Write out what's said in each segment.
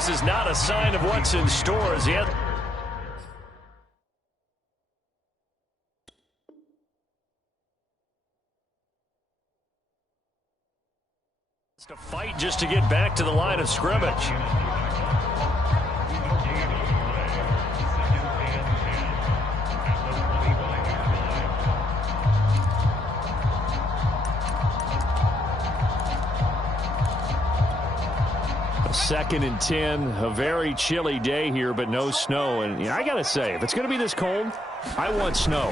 this is not a sign of what's in store as yet. It's a fight just to get back to the line of scrimmage. Second and 10, a very chilly day here, but no snow. And I got to say, if it's going to be this cold, I want snow.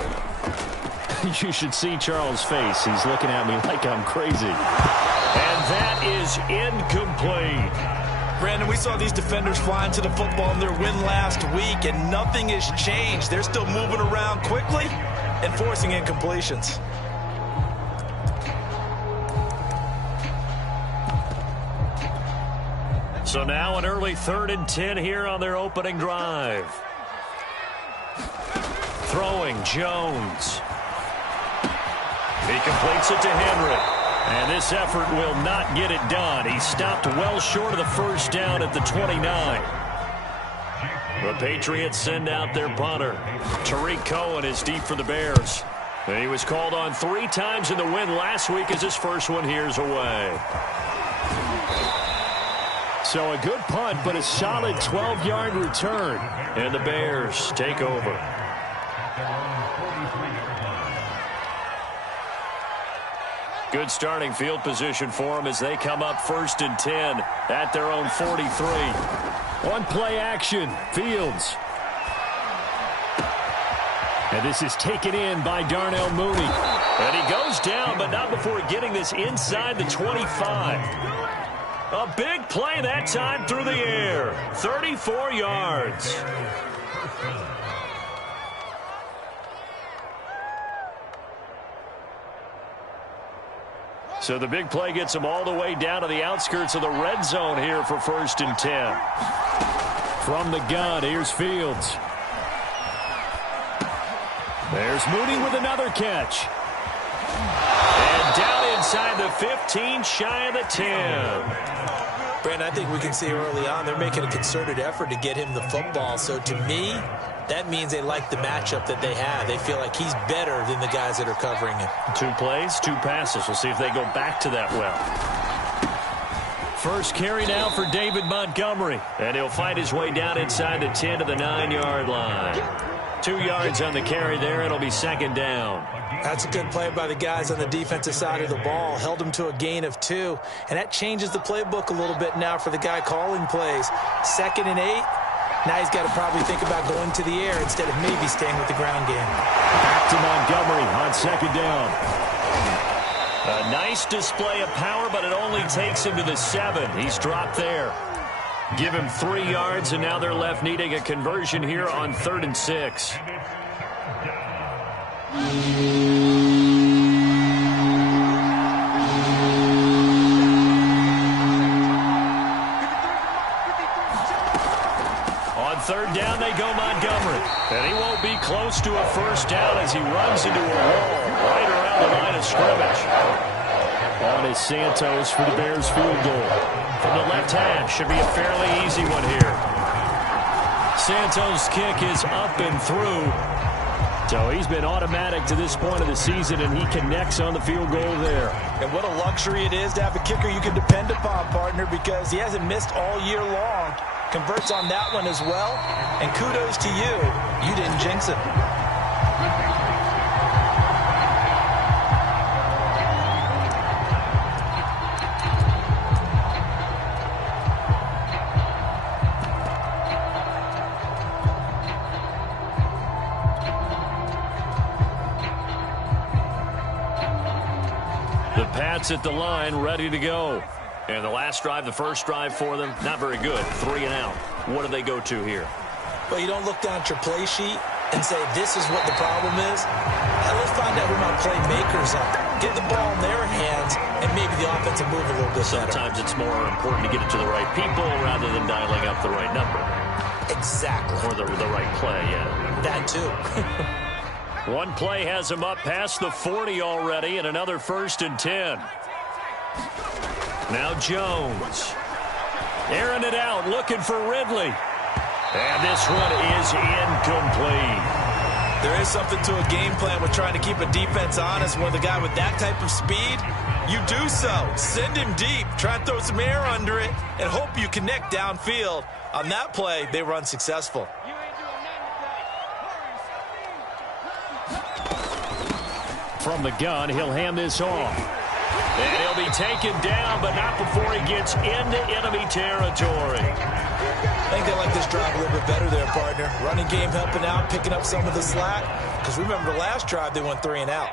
You should see Charles' face. He's looking at me like I'm crazy. And that is incomplete. Brandon, we saw these defenders flying to the football in their win last week, and nothing has changed. They're still moving around quickly and forcing incompletions. So now an early 3rd and 10 here on their opening drive. Throwing Jones. He completes it to Henry. And this effort will not get it done. He stopped well short of the first down at the 29. The Patriots send out their punter. Tariq Cohen is deep for the Bears. And he was called on 3 times in the win last week as his first one here's away. So a good punt, but a solid 12-yard return. And the Bears take over. Good starting field position for them as they come up 1st and 10 at their own 43. One play action, Fields. And this is taken in by Darnell Mooney. And he goes down, but not before getting this inside the 25. A big play that time through the air. 34 yards. So the big play gets them all the way down to the outskirts of the red zone here for 1st and 10. From the gun, here's Fields. There's Mooney with another catch. And down inside the 15, shy of the 10. Brandon, I think we can see early on they're making a concerted effort to get him the football. So to me, that means they like the matchup that they have. They feel like he's better than the guys that are covering him. 2 plays, 2 passes. We'll see if they go back to that well. First carry now for David Montgomery. And he'll fight his way down inside the 10 to the 9-yard line. 2 yards on the carry there. It'll be 2nd down. That's a good play by the guys on the defensive side of the ball. Held him to a gain of 2. And that changes the playbook a little bit now for the guy calling plays. 2nd and 8. Now he's got to probably think about going to the air instead of maybe staying with the ground game. Back to Montgomery on 2nd down. A nice display of power, but it only takes him to the 7. He's dropped there. Give him 3 yards, and now they're left needing a conversion here on 3rd and 6. On 3rd down, they go Montgomery. And he won't be close to a first down as he runs into a wall right around the line of scrimmage. On is Santos for the Bears field goal. From the left hash, should be a fairly easy one here. Santos' kick is up and through. So he's been automatic to this point of the season, and he connects on the field goal there. And what a luxury it is to have a kicker you can depend upon, partner, because he hasn't missed all year long. Converts on that one as well. And kudos to you. You didn't jinx it. The Pats at the line, ready to go. And the last drive, the first drive for them, not very good. 3 and out. What do they go to here? Well, you don't look down at your play sheet and say, this is what the problem is. Now, let's find out where my playmakers are. Get the ball in their hands, and maybe the offense will move a little bit better. Sometimes it's more important to get it to the right people rather than dialing up the right number. Exactly. Or the right play, yeah. That too. One play has him up past the 40 already, and another 1st and 10. Now Jones. Airing it out, looking for Ridley. And this one is incomplete. There is something to a game plan with trying to keep a defense honest. When the guy with that type of speed, you do so. Send him deep. Try and throw some air under it and hope you connect downfield. On that play, they were unsuccessful. From the gun, he'll hand this off. And he'll be taken down, but not before he gets into enemy territory. I think they like this drive a little bit better there, partner. Running game helping out, picking up some of the slack. Because remember the last drive, they went 3 and out.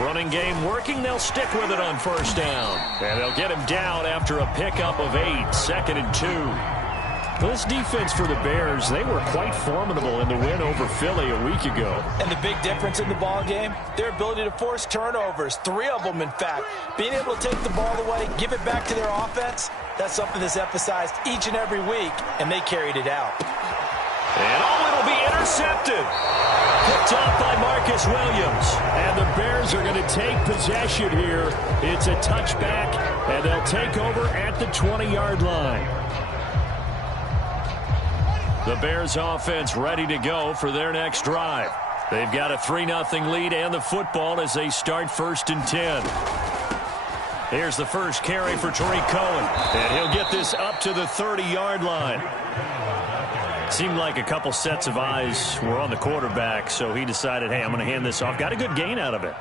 Running game working, they'll stick with it on first down. And they'll get him down after a pickup of 8, 2nd and 2. This defense for the Bears, they were quite formidable in the win over Philly a week ago. And the big difference in the ball game, their ability to force turnovers, 3 of them in fact. Being able to take the ball away, give it back to their offense, that's something that's emphasized each and every week, and they carried it out. And it'll be intercepted. Picked off by Marcus Williams. And the Bears are going to take possession here. It's a touchback, and they'll take over at the 20-yard line. The Bears offense ready to go for their next drive. They've got a 3-0 lead and the football as they start 1st and 10. Here's the first carry for Tariq Cohen. And he'll get this up to the 30-yard line. Seemed like a couple sets of eyes were on the quarterback, so he decided, hey, I'm going to hand this off. Got a good gain out of it.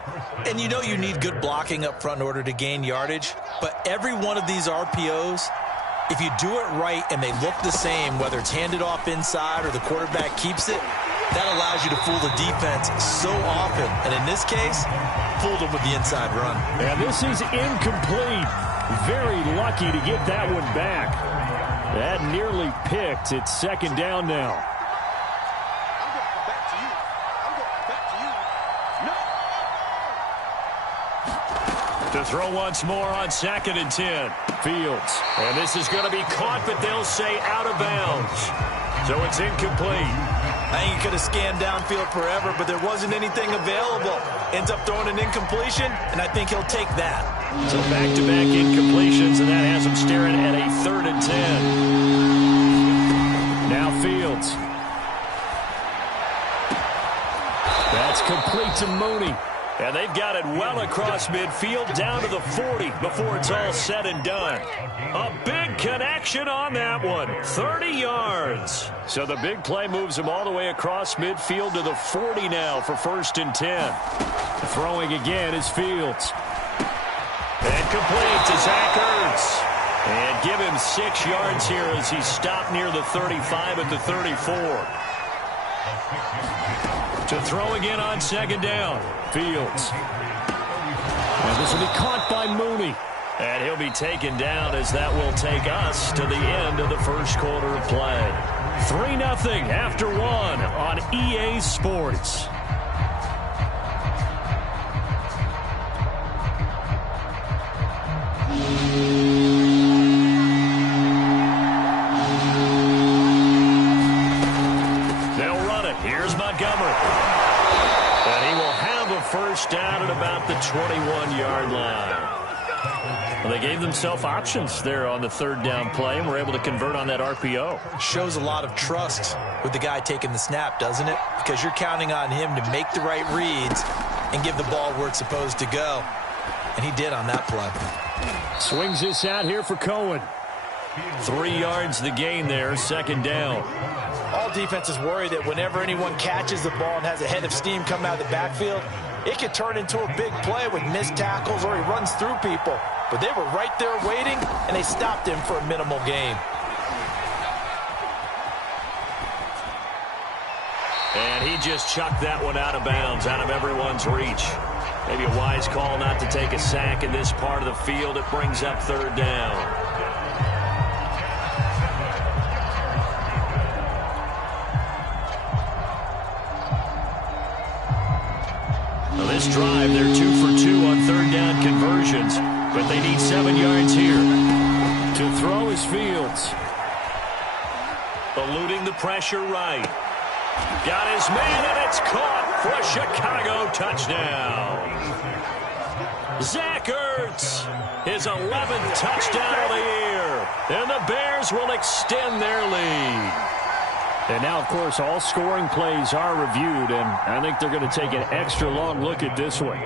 And you know you need good blocking up front in order to gain yardage. But every one of these RPOs, if you do it right and they look the same, whether it's handed off inside or the quarterback keeps it, that allows you to fool the defense so often. And in this case, fooled them with the inside run. And this is incomplete. Very lucky to get that one back. That nearly picked. It's 2nd down now. To throw once more on 2nd and 10. Fields. And this is going to be caught, but they'll say out of bounds. So it's incomplete. I think he could have scanned downfield forever, but there wasn't anything available. Ends up throwing an incompletion, and I think he'll take that. So back-to-back incompletions, and that has him staring at a 3rd and 10. Now Fields. That's complete to Mooney. And they've got it well across midfield down to the 40 before it's all said and done. A big connection on that one. 30 yards. So the big play moves him all the way across midfield to the 40 now for 1st and 10. Throwing again is Fields. And complete to Zach Ertz. And give him 6 yards here as he stopped near the 35 at the 34. To throw again on 2nd down. Fields. And this will be caught by Mooney. And he'll be taken down as that will take us to the end of the 1st quarter of play. 3-0 after 1 on EA Sports. They'll run it. Here's Montgomery. And he will have a 1st down at about the 21-yard line. Well, they gave themselves options there on the 3rd down play and were able to convert on that RPO. Shows a lot of trust with the guy taking the snap, doesn't it? Because you're counting on him to make the right reads and give the ball where it's supposed to go. And he did on that play. Swings this out here for Cohen. 3 yards the gain there, 2nd down. All defenses worry that whenever anyone catches the ball and has a head of steam come out of the backfield, it could turn into a big play with missed tackles or he runs through people. But they were right there waiting, and they stopped him for a minimal gain. And he just chucked that one out of bounds, out of everyone's reach. Maybe a wise call not to take a sack in this part of the field. It brings up 3rd down. Now this drive, they're 2 for 2 on 3rd down conversions, but they need 7 yards here. To throw is Fields. Eluding the pressure right. Got his man, and it's caught for a Chicago touchdown. Zach Ertz, his 11th touchdown of the year. And the Bears will extend their lead. And now, of course, all scoring plays are reviewed, and I think they're going to take an extra long look at this one.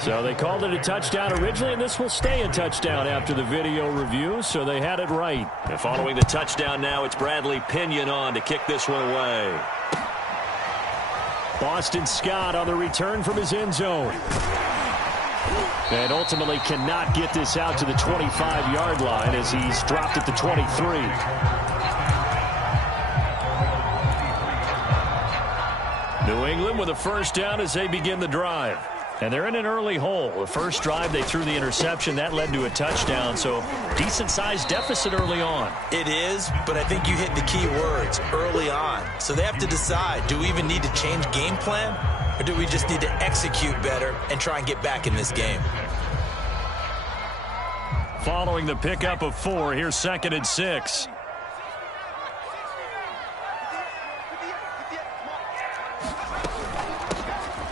So they called it a touchdown originally, and this will stay a touchdown after the video review, so they had it right. And following the touchdown now, it's Bradley Pinion on to kick this one away. Boston Scott on the return from his end zone. And ultimately cannot get this out to the 25-yard line as he's dropped at the 23. New England with a first down as they begin the drive. And they're in an early hole. The first drive, they threw the interception. That led to a touchdown, so decent-sized deficit early on. It is, but I think you hit the key words, early on. So they have to decide, do we even need to change game plan, or do we just need to execute better and try and get back in this game? Following the pickup of 4, here's 2nd and 6.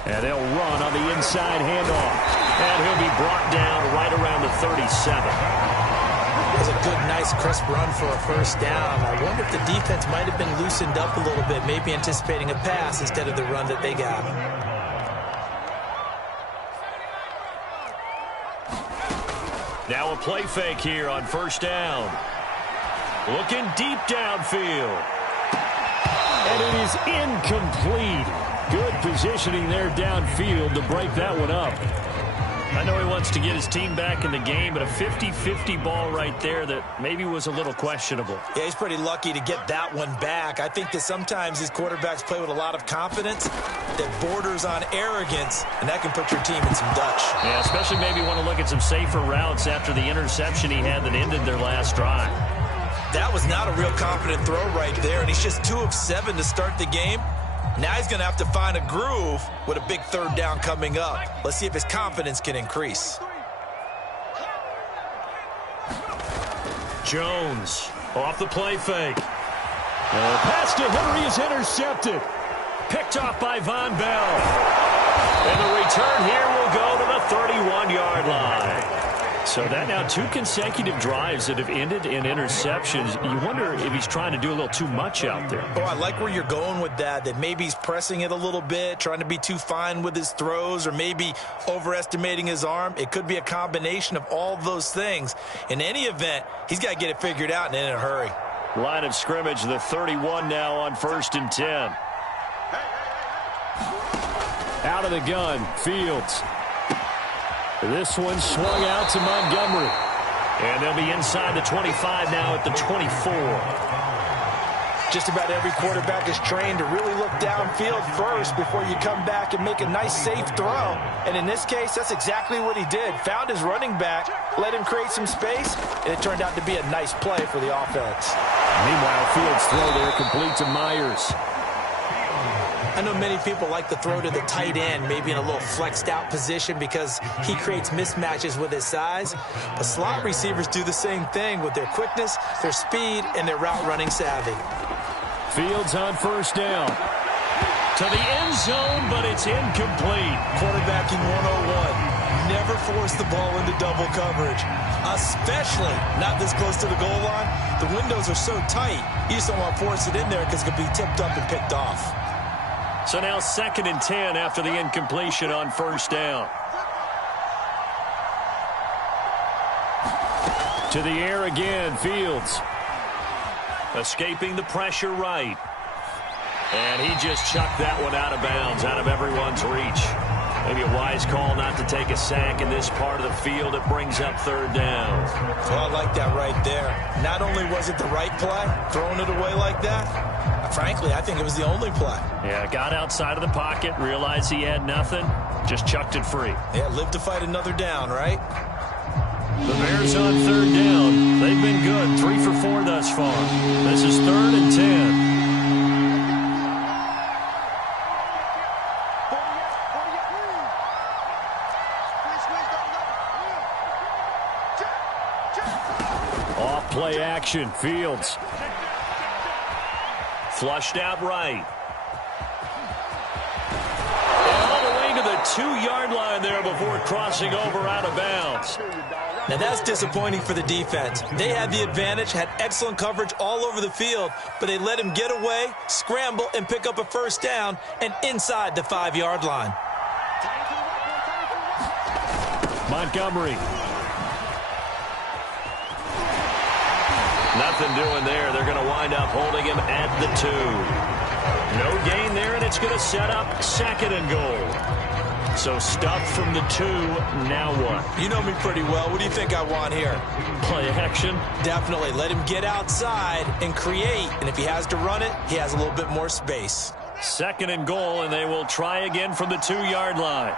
And they'll run on the inside handoff. And he'll be brought down right around the 37. It was a good, nice, crisp run for a first down. I wonder if the defense might have been loosened up a little bit, maybe anticipating a pass instead of the run that they got. Now a play fake here on first down. Looking deep downfield. And it is incomplete. Good positioning there downfield to break that one up. I know he wants to get his team back in the game, but a 50-50 ball right there that maybe was a little questionable. Yeah, he's pretty lucky to get that one back. I think that sometimes these quarterbacks play with a lot of confidence that borders on arrogance, and that can put your team in some Dutch. Yeah, especially maybe want to look at some safer routes after the interception he had that ended their last drive. That was not a real confident throw right there, and he's just 2 of 7 to start the game. Now he's going to have to find a groove with a big third down coming up. Let's see if his confidence can increase. Jones off the play fake. Pass to Henry is intercepted. Picked off by Von Bell. And the return here will go to the 31-yard line. So that now 2 consecutive drives that have ended in interceptions. You wonder if he's trying to do a little too much out there. Oh, I like where you're going with that maybe he's pressing it a little bit, trying to be too fine with his throws, or maybe overestimating his arm. It could be a combination of all those things. In any event, he's got to get it figured out and in a hurry. Line of scrimmage, the 31 now on 1st and 10. Out of the gun, Fields. This one swung out to Montgomery. And they'll be inside the 25 now at the 24. Just about every quarterback is trained to really look downfield first before you come back and make a nice, safe throw. And in this case, that's exactly what he did. Found his running back, let him create some space, and it turned out to be a nice play for the offense. Meanwhile, Fields' throw there complete to Myers. I know many people like to throw to the tight end, maybe in a little flexed out position because he creates mismatches with his size. But slot receivers do the same thing with their quickness, their speed, and their route running savvy. Fields on first down. To the end zone, but it's incomplete. Quarterbacking 101. Never force the ball into double coverage, especially not this close to the goal line. The windows are so tight, you just don't want to force it in there because it could be tipped up and picked off. So now 2nd and 10 after the incompletion on first down. To the air again, Fields. Escaping the pressure right. And he just chucked that one out of bounds, out of everyone's reach. Maybe a wise call not to take a sack in this part of the field. It brings up 3rd down. Well, I like that right there. Not only was it the right play, throwing it away like that, frankly, I think it was the only play. Yeah, got outside of the pocket, realized he had nothing, just chucked it free. Yeah, live to fight another down, right? The Bears on 3rd down. They've been good, 3 for 4 thus far. This is 3rd and 10. Off play action, Fields. Flushed out right. And all the way to the 2-yard line there before crossing over out of bounds. Now that's disappointing for the defense. They had the advantage, had excellent coverage all over the field, but they let him get away, scramble, and pick up a first down, and inside the 5-yard line. Montgomery. Nothing doing there. They're going to wind up holding him at the 2. No gain there, and it's going to set up 2nd and goal. So stuffed from the 2. Now what? You know me pretty well. What do you think I want here? Play action. Definitely. Let him get outside and create. And if he has to run it, he has a little bit more space. 2nd and goal, and they will try again from the 2-yard line.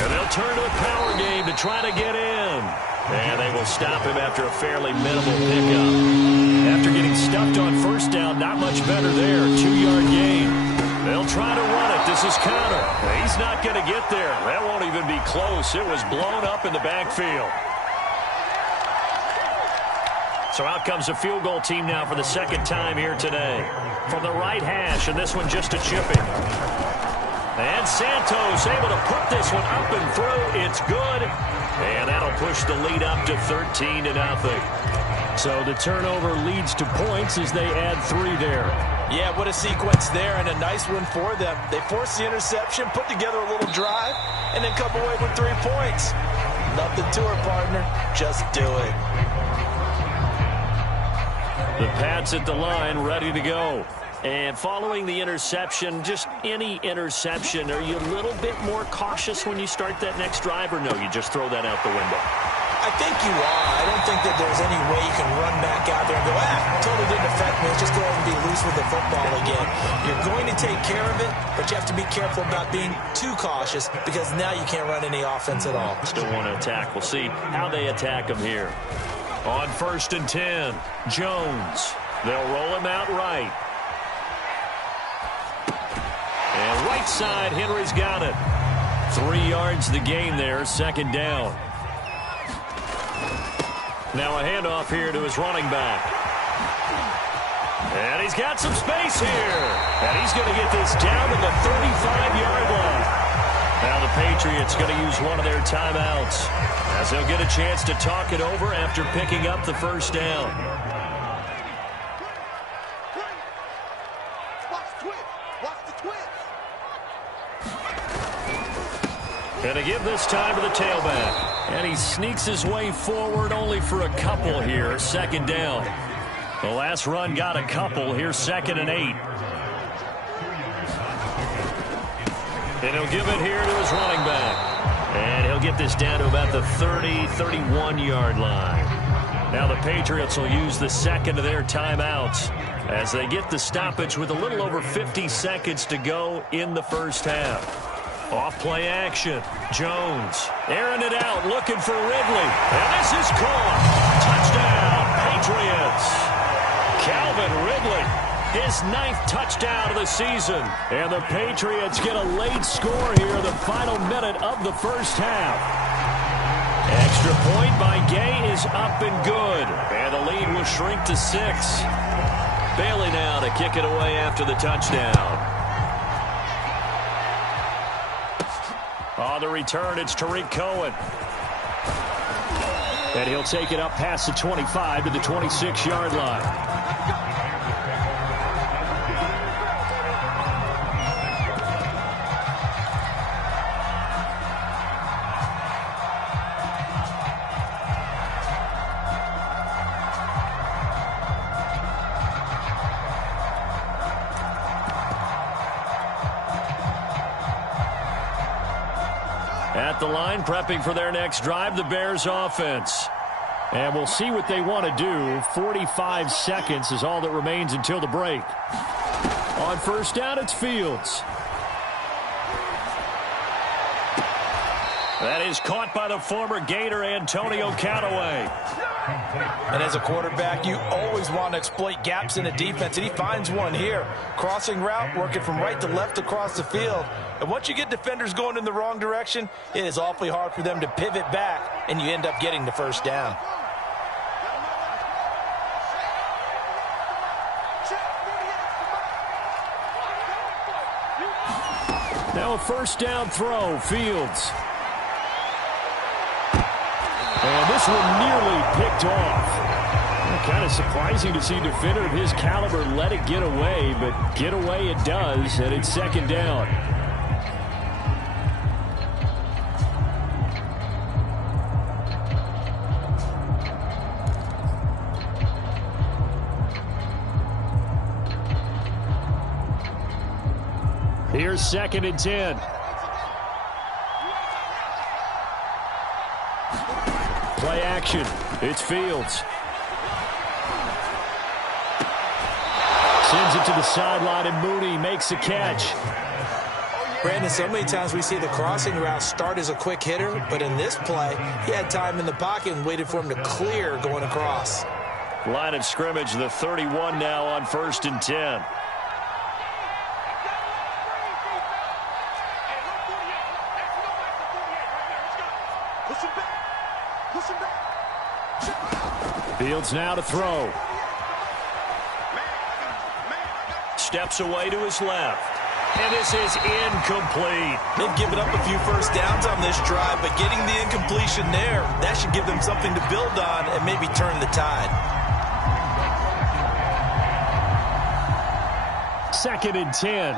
And they'll turn to the power game to try to get in. And they will stop him after a fairly minimal pickup. After getting stuffed on first down, not much better there. 2-yard gain. They'll try to run it. This is counter. He's not going to get there. That won't even be close. It was blown up in the backfield. So out comes a field goal team now for the 2nd time here today. From the right hash, and this one just a chipping. And Santos able to put this one up and through. It's good. And that'll push the lead up to 13-0. So the turnover leads to points as they add 3 there. Yeah, what a sequence there, and a nice one for them. They force the interception, put together a little drive, and then come away with 3 points. Nothing to it, partner. Just do it. The Pats at the line, ready to go. And following the interception, just any interception, are you a little bit more cautious when you start that next drive, or no, you just throw that out the window? I think you are. I don't think that there's any way you can run back out there and go, totally didn't affect me. Let's just go ahead and be loose with the football again. You're going to take care of it, but you have to be careful about being too cautious because now you can't run any offense at all. Still want to attack. We'll see how they attack him here. On 1st and 10, Jones. They'll roll him out right. And right side, Henry's got it. 3 yards the gain there, 2nd down. Now a handoff here to his running back. And he's got some space here. And he's going to get this down to the 35-yard line. Now the Patriots going to use one of their timeouts as they'll get a chance to talk it over after picking up the first down. And to give this time to the tailback. And he sneaks his way forward only for a couple here. 2nd down. The last run got a couple. Here's 2nd and 8. And he'll give it here to his running back. And he'll get this down to about the 30, 31-yard line. Now the Patriots will use the 2nd of their timeouts as they get the stoppage with a little over 50 seconds to go in the first half. Off play action. Jones airing it out, looking for Ridley. And this is caught. Touchdown, Patriots. Calvin Ridley, his 9th touchdown of the season. And the Patriots get a late score here in the final minute of the first half. Extra point by Gay is up and good. And the lead will shrink to 6. Bailey now to kick it away after the touchdown. On the return, it's Tariq Cohen. And he'll take it up past the 25 to the 26-yard line. At the line, prepping for their next drive, the Bears offense. And we'll see what they want to do. 45 seconds is all that remains until the break. On first down, it's Fields. That is caught by the former Gator Antonio Callaway. And as a quarterback, you always want to exploit gaps in a defense, and he finds one here. Crossing route, working from right to left across the field. And once you get defenders going in the wrong direction, it is awfully hard for them to pivot back, and you end up getting the first down. Now a first down throw, Fields. And this one nearly picked off. Kind of surprising to see a defender of his caliber let it get away, but get away it does, and it's second down. Here's 2nd and 10. Play action. It's Fields. Sends it to the sideline, and Mooney makes the catch. Brandon, so many times we see the crossing route start as a quick hitter, but in this play, he had time in the pocket and waited for him to clear going across. Line of scrimmage, the 31 now on 1st and 10. Fields now to throw. Steps away to his left. And this is incomplete. They've given up a few first downs on this drive, but getting the incompletion there, that should give them something to build on and maybe turn the tide. 2nd and 10.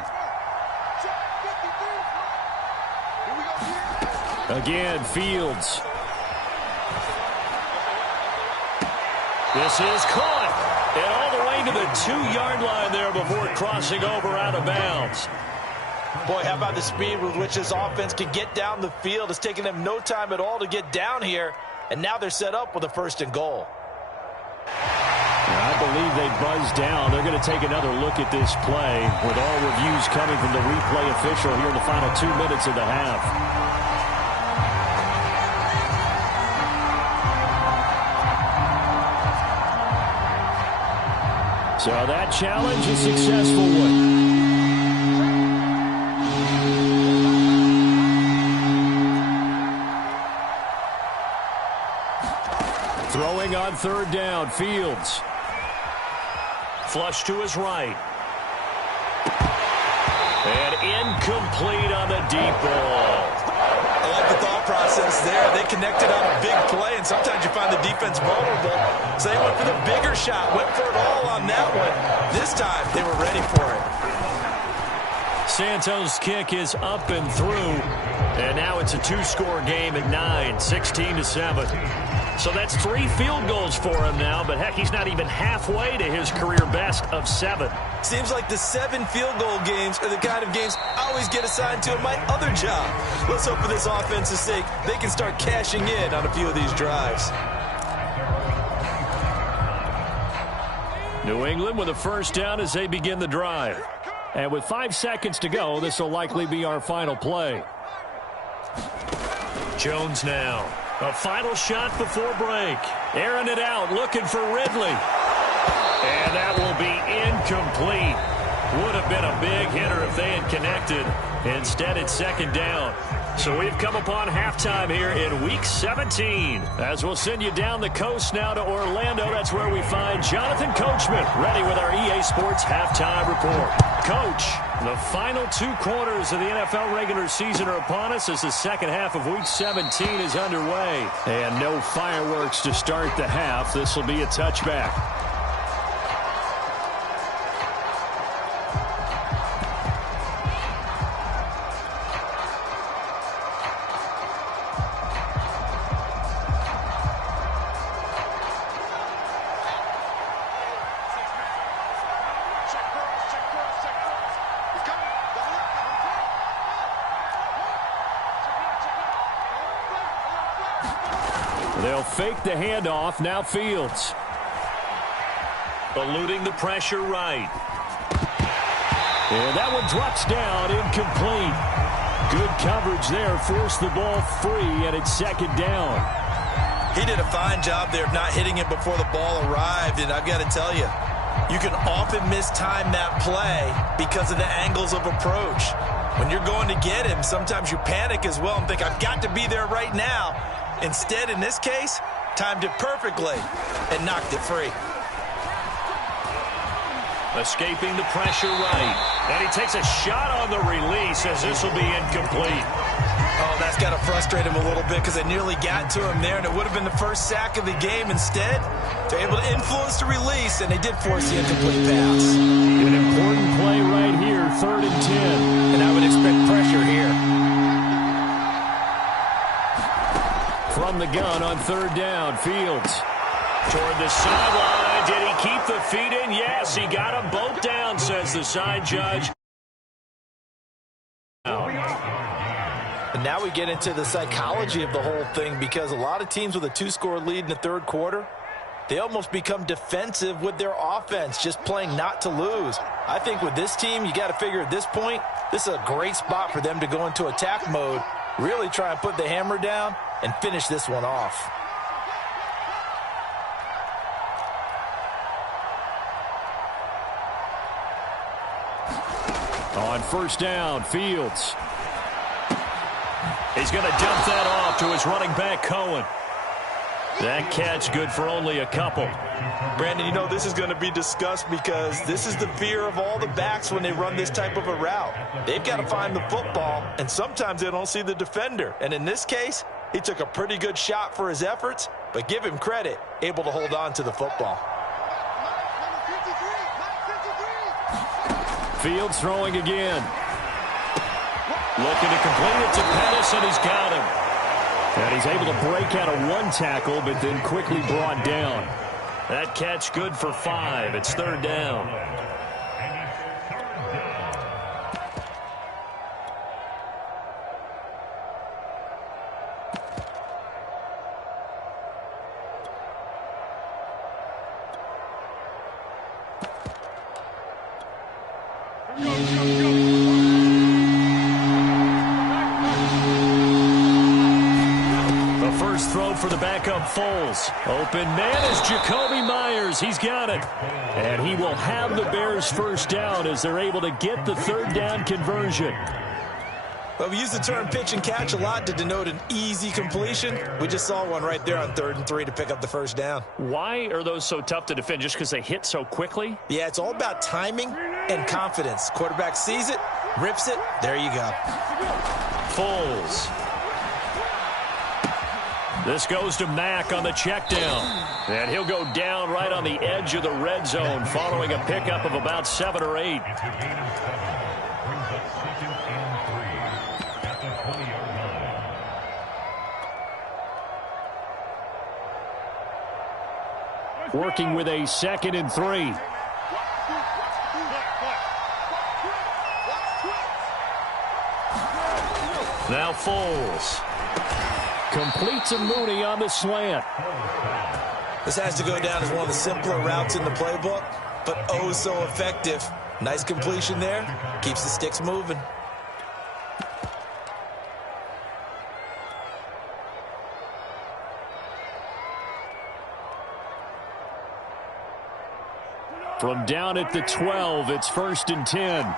Again, Fields. This is caught. And all the way to the 2-yard line there before crossing over out of bounds. Boy, how about the speed with which this offense can get down the field? It's taken them no time at all to get down here, and now they're set up with a 1st and goal. I believe they buzzed down. They're going to take another look at this play with all reviews coming from the replay official here in the final 2 minutes of the half. So that challenge, a successful one. Throwing on 3rd down, Fields. Flush to his right. And incomplete on the deep ball. I like the thought process there. They connected on a big play, and sometimes you find the defense vulnerable. So they went for the bigger shot, went for it all on that one. This time, they were ready for it. Santos' kick is up and through, and now it's a 2-score game at 9, 16-7. So that's 3 field goals for him now, but heck, he's not even halfway to his career best of 7. Seems like the 7 field goal games are the kind of games I always get assigned to in my other job. Let's hope for this offense's sake they can start cashing in on a few of these drives. New England with a first down as they begin the drive. And with 5 seconds to go, this will likely be our final play. Jones now. A final shot before break. Airing it out, looking for Ridley. And that will be incomplete. Would have been a big hitter if they had connected. Instead, it's 2nd down. So we've come upon halftime here in Week 17. As we'll send you down the coast now to Orlando, that's where we find Jonathan Coachman, ready with our EA Sports Halftime Report. Coach, the final 2 quarters of the NFL regular season are upon us as the second half of Week 17 is underway. And no fireworks to start the half. This will be a touchback. They'll fake the handoff. Now Fields. Eluding the pressure right. And that one drops down, incomplete. Good coverage there. Forced the ball free, and it's 2nd down. He did a fine job there of not hitting him before the ball arrived, and I've got to tell you, you can often mistime that play because of the angles of approach. When you're going to get him, sometimes you panic as well and think, I've got to be there right now. Instead, in this case, timed it perfectly and knocked it free. Escaping the pressure right. And he takes a shot on the release as this will be incomplete. Oh, that's got to frustrate him a little bit because they nearly got to him there, and it would have been the first sack of the game. Instead, they're able to influence the release, and they did force the incomplete pass. An important play right here, 3rd and 10. And I would expect pressure here. From the gun on 3rd down, Fields. Toward the sideline. Did he keep the feet in? Yes, he got them both down, says the side judge. And now we get into the psychology of the whole thing, because a lot of teams with a 2-score lead in the 3rd quarter, they almost become defensive with their offense, just playing not to lose. I think with this team, you got to figure at this point, this is a great spot for them to go into attack mode, really try and put the hammer down and finish this one off. On 1st down, Fields. He's going to dump that off to his running back, Cohen. That catch good for only a couple. Brandon, you know this is going to be discussed because this is the fear of all the backs when they run this type of a route. They've got to find the football, and sometimes they don't see the defender. And in this case, he took a pretty good shot for his efforts, but give him credit, able to hold on to the football. Fields throwing again. Looking to complete it to Pettis, and he's got him. And he's able to break out of one tackle, but then quickly brought down. That catch good for 5. It's 3rd down. For the backup Foles. Open man is Jacoby Myers. He's got it. And he will have the Bears 1st down as they're able to get the 3rd down conversion. Well, we use the term pitch and catch a lot to denote an easy completion. We just saw one right there on 3rd and 3 to pick up the 1st down. Why are those so tough to defend? Just because they hit so quickly? Yeah, it's all about timing and confidence. Quarterback sees it, rips it, there you go. Foles. This goes to Mack on the check down. And he'll go down right on the edge of the red zone following a pickup of about 7 or 8. Working with a 2nd and 3. Now Foles. Completes a Mooney on the slant. This has to go down as one of the simpler routes in the playbook, but oh so effective. Nice completion there. Keeps the sticks moving. From down at the 12, it's 1st and 10.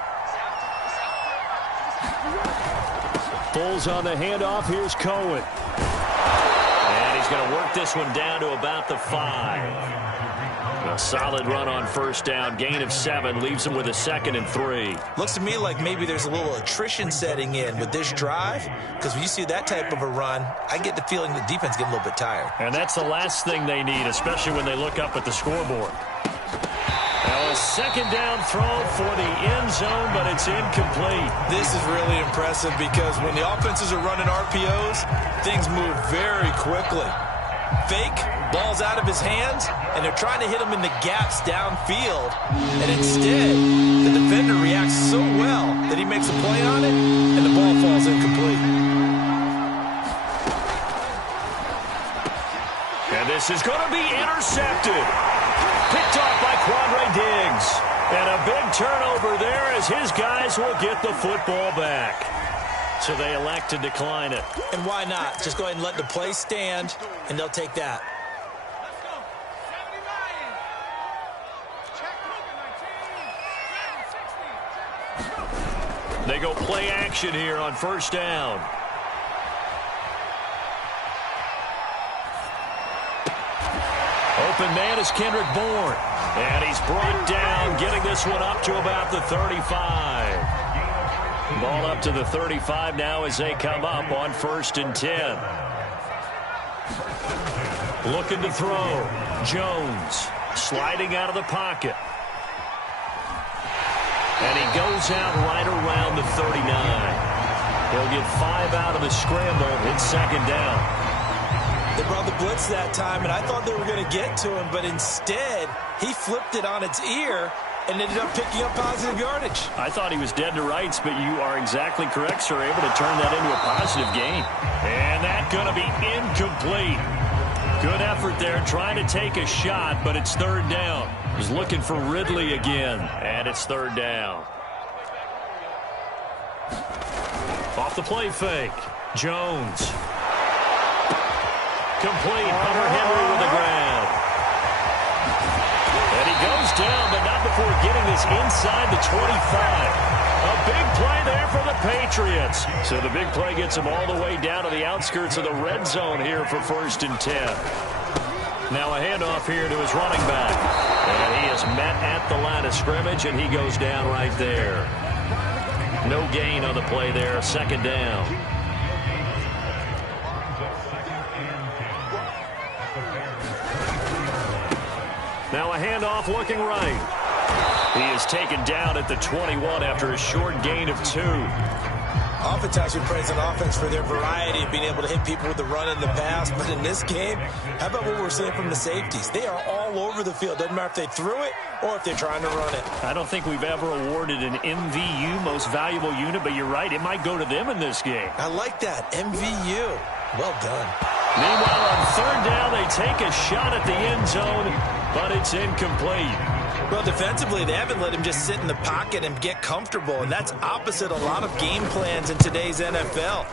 Foles on the handoff. Here's Cohen. And he's going to work this one down to about the 5. A solid run on 1st down. Gain of 7 leaves him with a 2nd and 3. Looks to me like maybe there's a little attrition setting in with this drive, because when you see that type of a run, I get the feeling the defense getting a little bit tired. And that's the last thing they need, especially when they look up at the scoreboard. Now a 2nd down throw for the end zone, but it's incomplete. This is really impressive because when the offenses are running RPOs, things move very quickly. Fake, ball's out of his hands, and they're trying to hit him in the gaps downfield. And instead, the defender reacts so well that he makes a play on it, and the ball falls incomplete. And this is going to be intercepted. Picked off by Quandre Diggs. And a big turnover there as his guys will get the football back. So they elect to decline it. And why not? Just go ahead and let the play stand, and they'll take that. They go play action here on 1st down. open man is Kendrick Bourne. And he's brought down, getting this one up to about the 35. Ball up to the 35 now as they come up on 1st and 10. Looking to throw. Jones sliding out of the pocket. And he goes out right around the 39. He'll get 5 out of the scramble. It's 2nd down. They brought the blitz that time, and I thought they were going to get to him, but instead he flipped it on its ear and ended up picking up positive yardage. I thought he was dead to rights, but you are exactly correct, sir. Able to turn that into a positive gain. And that's going to be incomplete. Good effort there, trying to take a shot, but it's 3rd down. He's looking for Ridley again, and it's 3rd down. Off the play fake. Jones. Complete. Hunter Henry with the grab. And he goes down, but not before getting this inside the 25. A big play there for the Patriots. So the big play gets him all the way down to the outskirts of the red zone here for 1st and 10. Now a handoff here to his running back. And he is met at the line of scrimmage, and he goes down right there. No gain on the play there. 2nd down. Now a handoff looking right. He is taken down at the 21 after a short gain of 2. Oftentimes we praise an offense for their variety of being able to hit people with the run and the pass, but in this game, how about what we're seeing from the safeties? They are all over the field. Doesn't matter if they threw it or if they're trying to run it. I don't think we've ever awarded an MVU, most valuable unit, but you're right, it might go to them in this game. I like that, MVU. Well done. Meanwhile, on 3rd down, they take a shot at the end zone, but it's incomplete. Well, defensively, they haven't let him just sit in the pocket and get comfortable, and that's opposite a lot of game plans in today's NFL.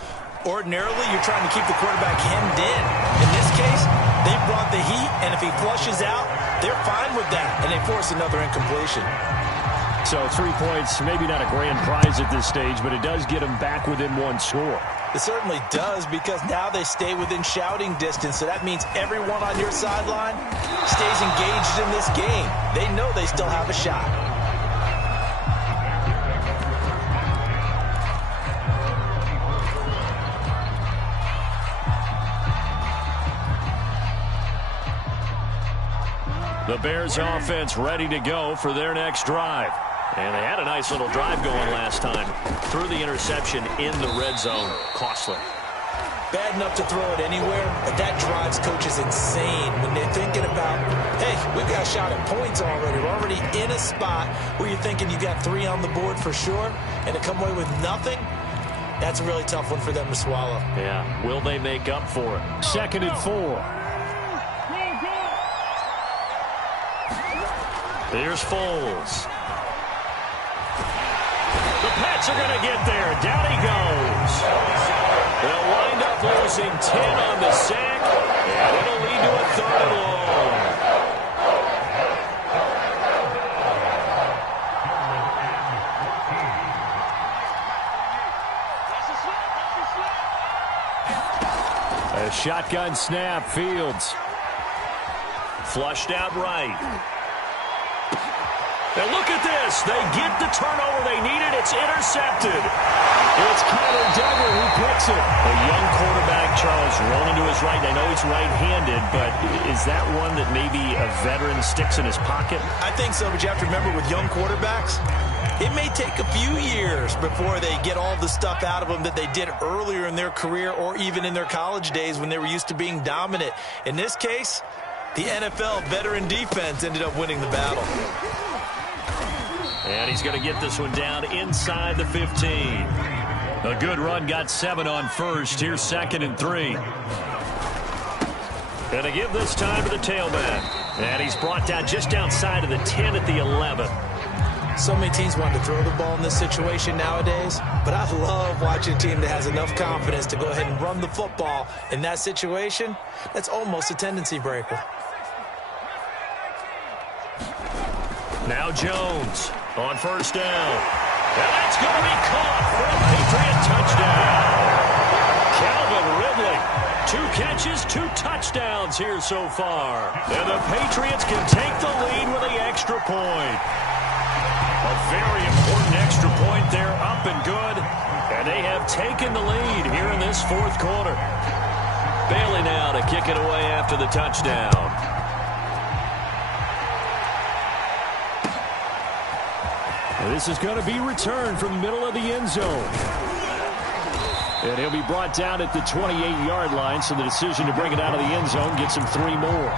Ordinarily, you're trying to keep the quarterback hemmed in. In this case, they brought the heat, and if he flushes out, they're fine with that, and they force another incompletion. So 3 points, maybe not a grand prize at this stage, but it does get them back within 1 score. It certainly does, because now they stay within shouting distance, so that means everyone on your sideline stays engaged in this game. They know they still have a shot. The Bears offense ready to go for their next drive. And they had a nice little drive going last time. Threw the interception in the red zone. Costly. Bad enough to throw it anywhere, but that drives coaches insane when they're thinking about, hey, we've got a shot at points already. We're already in a spot where you're thinking you got 3 on the board for sure, and to come away with nothing, that's a really tough one for them to swallow. Yeah, will they make up for it? 2nd and 4. Here's Foles. The Pats are going to get there. Down he goes. They'll wind up losing 10 on the sack, and it'll lead to a 3rd and long. A shotgun snap. Fields. Flushed out right. Now look at this. They get the turnover they needed. It's intercepted. It's Kyler Duggar who picks it. A young quarterback, Charles, rolling to his right. I know he's right-handed, but is that one that maybe a veteran sticks in his pocket? I think so, but you have to remember with young quarterbacks, it may take a few years before they get all the stuff out of them that they did earlier in their career or even in their college days when they were used to being dominant. In this case, the NFL veteran defense ended up winning the battle. And he's going to get this one down inside the 15. A good run, got 7 on first. Here's 2nd and 3. And to give this time to the tailback. And he's brought down just outside of the 10 at the 11. So many teams want to throw the ball in this situation nowadays, but I love watching a team that has enough confidence to go ahead and run the football in that situation. That's almost a tendency breaker. Now Jones on 1st down. And that's going to be caught for a Patriot touchdown. Calvin Ridley, 2 catches, 2 touchdowns here so far. And the Patriots can take the lead with the extra point. A very important extra point there, up and good. And they have taken the lead here in this 4th quarter. Bailey now to kick it away after the touchdown. This is going to be returned from the middle of the end zone. And he'll be brought down at the 28-yard line, so the decision to bring it out of the end zone gets him 3 more.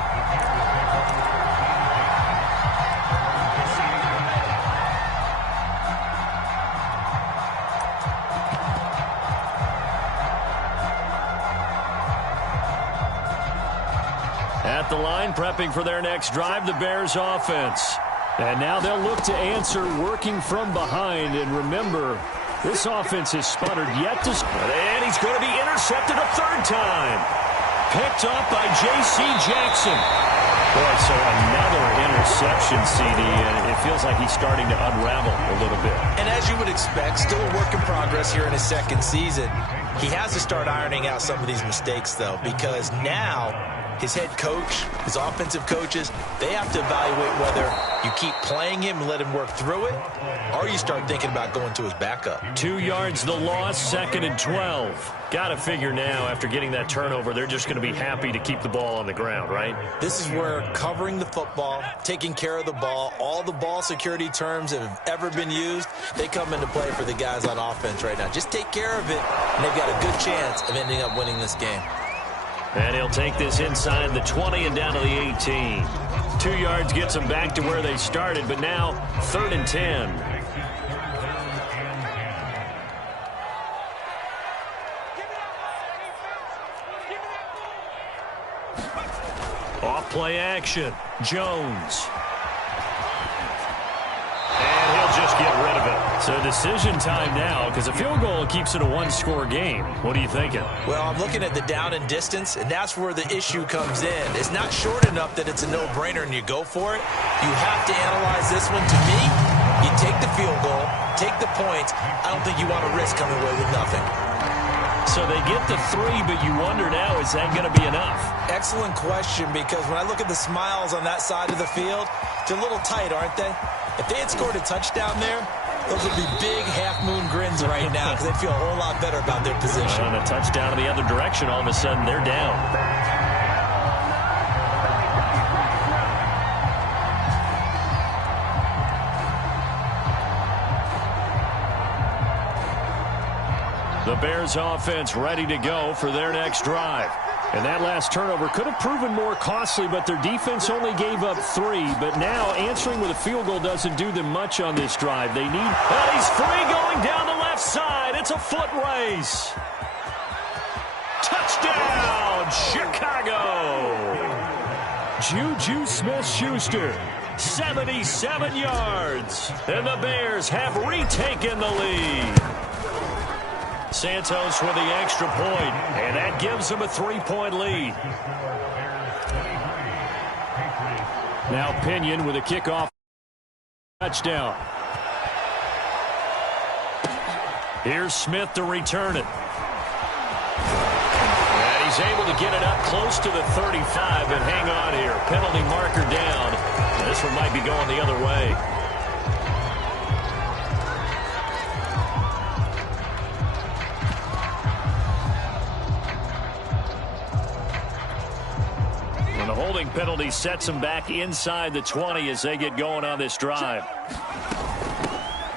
At the line, prepping for their next drive, the Bears offense. And now they'll look to answer working from behind. And remember, this offense has sputtered yet to... And he's going to be intercepted a 3rd time. Picked up by J.C. Jackson. Boy, so another interception, CD, and it feels like he's starting to unravel a little bit. And as you would expect, still a work in progress here in his 2nd season. He has to start ironing out some of these mistakes, though, because now his head coach, his offensive coaches, they have to evaluate whether you keep playing him and let him work through it, or you start thinking about going to his backup. 2 yards the loss, 2nd and 12. Got to figure now, after getting that turnover, they're just going to be happy to keep the ball on the ground, right? This is where covering the football, taking care of the ball, all the ball security terms that have ever been used, they come into play for the guys on offense right now. Just take care of it, and they've got a good chance of ending up winning this game. And he'll take this inside the 20 and down to the 18. 2 yards gets them back to where they started, but now 3rd and 10. Off play action. Jones. And he'll just get rid of it. So decision time now, because a field goal keeps it a 1-score game. What are you thinking? Well, I'm looking at the down and distance, and that's where the issue comes in. It's not short enough that it's a no-brainer and you go for it. You have to analyze this one. To me, you take the field goal, take the points. I don't think you want to risk coming away with nothing. So they get the 3, but you wonder now, is that going to be enough? Excellent question, because when I look at the smiles on that side of the field, they're a little tight, aren't they? If they had scored a touchdown there, those would be big half-moon grins right now because they'd feel a whole lot better about their position. And a touchdown in the other direction, all of a sudden they're down. The Bears offense ready to go for their next drive. And that last turnover could have proven more costly, but their defense only gave up 3. But now answering with a field goal doesn't do them much on this drive. They need... And he's free going down the left side. It's a foot race. Touchdown, Chicago. Juju Smith-Schuster. 77 yards. And the Bears have retaken the lead. Santos with the extra point, and that gives them a 3-point lead. Now Pinion with a kickoff touchdown. Here's Smith to return it. And he's able to get it up close to the 35, but hang on here. Penalty marker down. And this one might be going the other way. Holding penalty sets them back inside the 20 as they get going on this drive.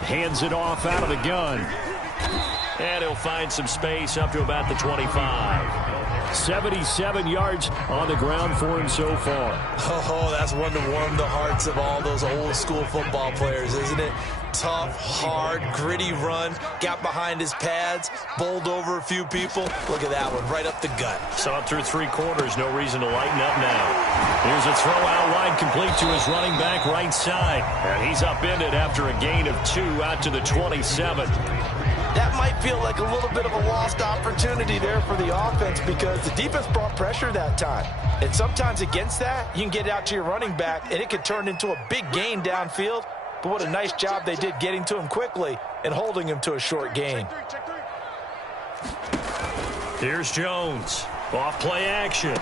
Hands it off out of the gun. And he'll find some space up to about the 25. 77 yards on the ground for him so far. Oh, that's one to warm the hearts of all those old school football players, isn't it? Tough, hard, gritty run. Got behind his pads, bowled over a few people. Look at that one, right up the gut. Saw it through 3 quarters. No reason to lighten up now. Here's a throw out wide, complete to his running back right side. And he's upended after a gain of 2 out to the 27. That might feel like a little bit of a lost opportunity there for the offense because the defense brought pressure that time. And sometimes against that, you can get out to your running back, and it could turn into a big gain downfield. But what a nice job they did getting to him quickly and holding him to a short gain. Here's Jones. Off play action.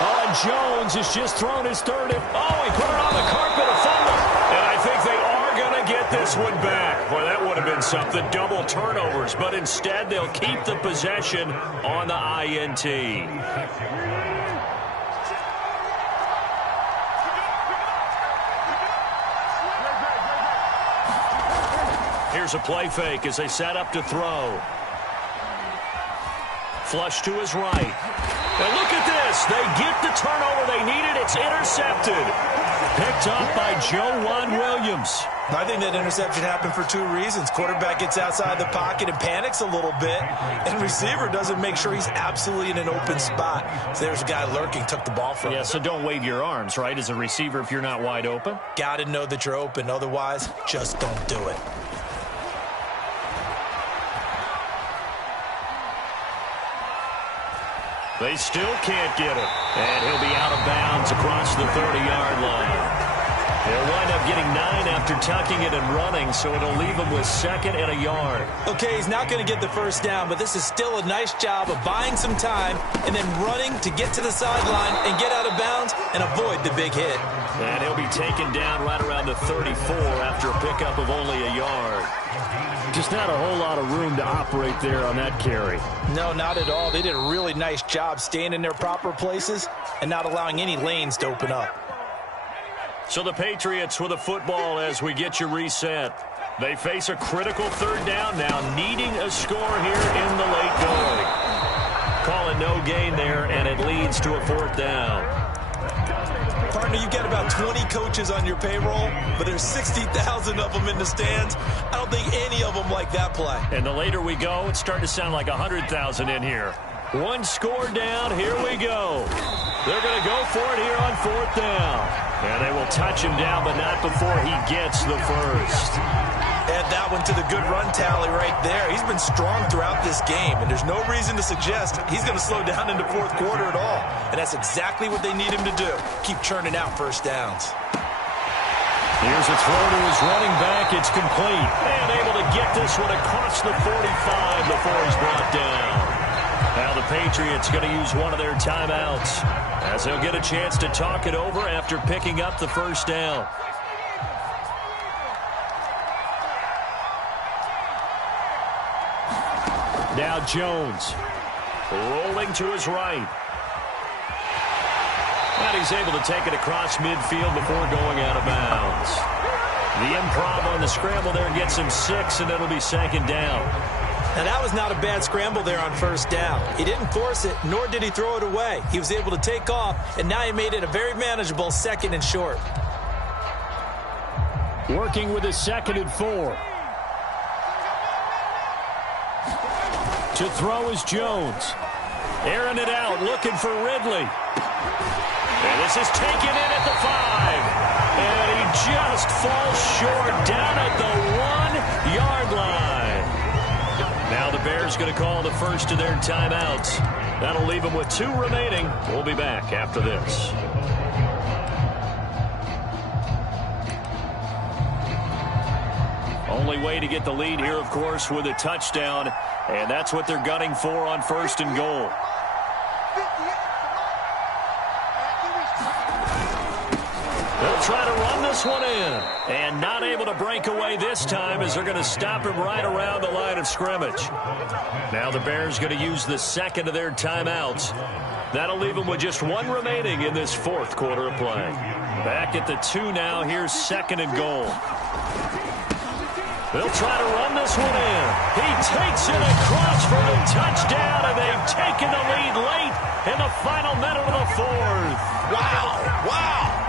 Oh, and Jones has just thrown his third. He put it on the carpet, a fumble. And I think they are going to get this one back. Boy, that would have been something. Double turnovers. But instead, they'll keep the possession on the INT. Here's a play fake as they set up to throw. Flush to his right. And look at this. They get the turnover they needed. It's intercepted. Picked up by Joe Williams. I think that interception happened for two reasons. Quarterback gets outside the pocket and panics a little bit, and receiver doesn't make sure he's absolutely in an open spot. So there's a guy lurking, took the ball from him. Yeah, so don't wave your arms, right, as a receiver if you're not wide open. Got to know that you're open. Otherwise, just don't do it. They still can't get him. And he'll be out of bounds across the 30-yard line. He'll wind up getting 9 after tucking it and running, so it'll leave him with 2nd and a yard. Okay, he's not going to get the first down, but this is still a nice job of buying some time and then running to get to the sideline and get out of bounds and avoid the big hit. And he'll be taken down right around the 34 after a pickup of only a yard. Just not a whole lot of room to operate there on that carry. No, not at all. They did a really nice job staying in their proper places and not allowing any lanes to open up. So the Patriots with a football as we get you reset. They face a critical 3rd down now, needing a score here in the late going. Calling no gain there, and it leads to a 4th down. Partner, you've got about 20 coaches on your payroll, but there's 60,000 of them in the stands. I don't think any of them like that play. And the later we go, it's starting to sound like 100,000 in here. One score down, here we go. They're going to go for it here on 4th down. And they will touch him down, but not before he gets the first. Add that one to the good run tally right there. He's been strong throughout this game, and there's no reason to suggest he's going to slow down in the 4th quarter at all. And that's exactly what they need him to do. Keep churning out first downs. Here's a throw to his running back. It's complete. And able to get this one across the 45 before he's brought down. Now the Patriots going to use one of their timeouts as they'll get a chance to talk it over after picking up the first down. Now Jones rolling to his right. And he's able to take it across midfield before going out of bounds. The improv on the scramble there gets him 6, and it'll be 2nd down. Now, that was not a bad scramble there on 1st down. He didn't force it, nor did he throw it away. He was able to take off, and now he made it a very manageable 2nd and short. Working with his 2nd and 4. To throw is Jones. Airing it out, looking for Ridley. And this is taken in at the 5. And he just falls short down at the 1-yard line. Now the Bears going to call the first of their timeouts. That'll leave them with 2 remaining. We'll be back after this. Only way to get the lead here, of course, with a touchdown. And that's what they're gunning for on 1st and goal. They'll try to run this one in. And not able to break away this time as they're going to stop him right around the line of scrimmage. Now the Bears going to use the 2nd of their timeouts. That'll leave them with just 1 remaining in this 4th quarter of play. Back at the 2 now. Here's 2nd and goal. They'll try to run this one in. He takes it across for the touchdown, and they've taken the lead late in the final minute of the 4th. Wow, wow.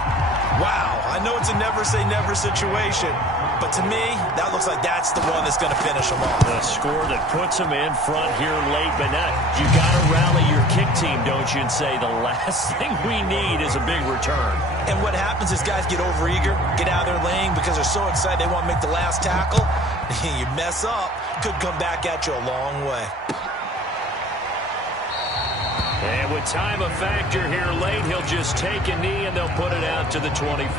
Wow, I know it's a never-say-never situation, but to me, that looks like that's the one that's going to finish them off. A score that puts them in front here late, but not. You got to rally your kick team, don't you, and say the last thing we need is a big return. And what happens is guys get overeager, get out of their lane because they're so excited they want to make the last tackle. You mess up, could come back at you a long way. And with time a factor here late, he'll just take a knee and they'll put it out to the 25.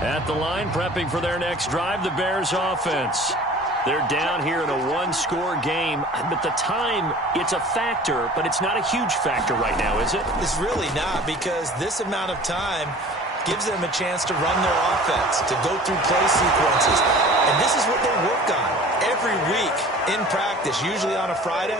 At the line, prepping for their next drive, the Bears offense. They're down here in a one-score game, but the time, it's a factor, but it's not a huge factor right now, is it? It's really not, because this amount of time gives them a chance to run their offense, to go through play sequences. And this is what they work on every week in practice, usually on a Friday.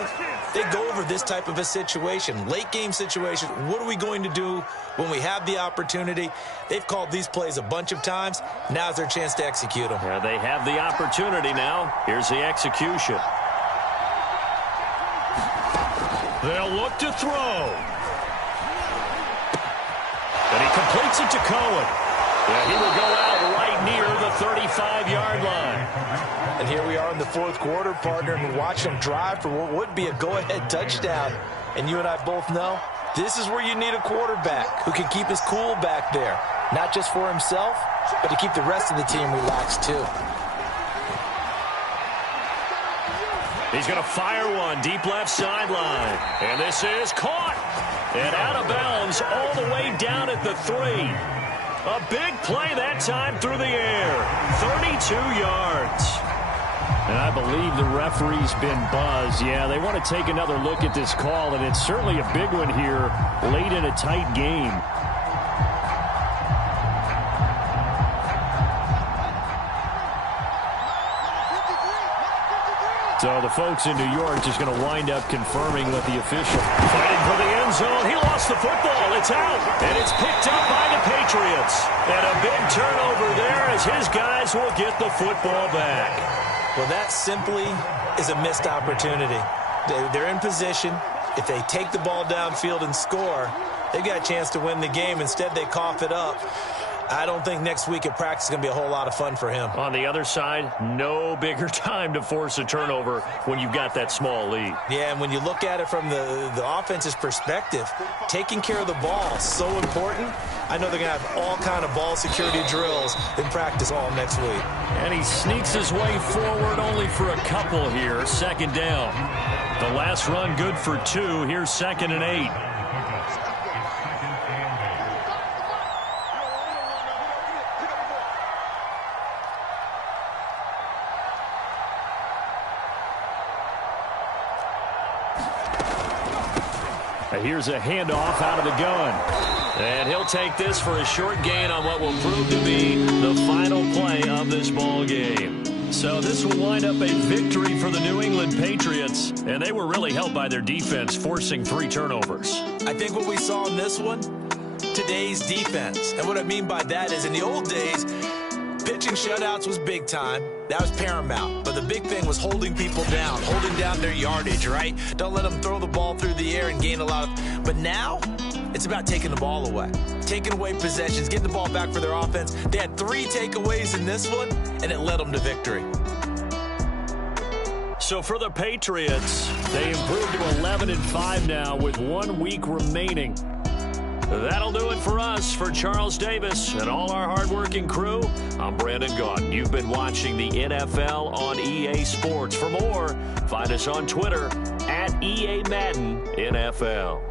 They go over this type of a situation, late game situation. What are we going to do when we have the opportunity? They've called these plays a bunch of times. Now's their chance to execute them. Yeah, they have the opportunity now. Here's the execution. They'll look to throw. And he completes it to Cohen. Yeah, he will go out right near the 35-yard line. And here we are in the fourth quarter, partner, and we watch them drive for what would be a go-ahead touchdown. And you and I both know this is where you need a quarterback who can keep his cool back there, not just for himself, but to keep the rest of the team relaxed too. He's going to fire one deep left sideline. And this is caught. And out of bounds all the way down at the 3. A big play that time through the air. 32 yards. And I believe the referee's been buzzed. Yeah, they want to take another look at this call, and it's certainly a big one here late in a tight game. So the folks in New York just going to wind up confirming with the official. Fighting for the end zone. He lost the football. It's out. And it's picked up by the Patriots. And a big turnover there as his guys will get the football back. Well, that simply is a missed opportunity. They're in position. If they take the ball downfield and score, they've got a chance to win the game. Instead, they cough it up. I don't think next week at practice is going to be a whole lot of fun for him. On the other side, no bigger time to force a turnover when you've got that small lead. Yeah, and when you look at it from the offense's perspective, taking care of the ball is so important. I know they're going to have all kind of ball security drills in practice all next week. And he sneaks his way forward only for a couple here. Second down. The last run good for 2. Here's 2nd and 8. Here's a handoff out of the gun. And he'll take this for a short gain on what will prove to be the final play of this ball game. So this will wind up a victory for the New England Patriots. And they were really helped by their defense, forcing 3 turnovers. I think what we saw in this one, today's defense. And what I mean by that is in the old days, pitching shutouts was big time. That was paramount. But the big thing was holding people down, holding down their yardage, right? Don't let them throw the ball through the air and gain a lot of... But now, it's about taking the ball away. Taking away possessions, getting the ball back for their offense. They had 3 takeaways in this one, and it led them to victory. So for the Patriots, they improved to 11-5 now with 1 week remaining. That'll do it for us. For Charles Davis and all our hardworking crew, I'm Brandon Gaudin. You've been watching the NFL on EA Sports. For more, find us on Twitter @EA Madden NFL.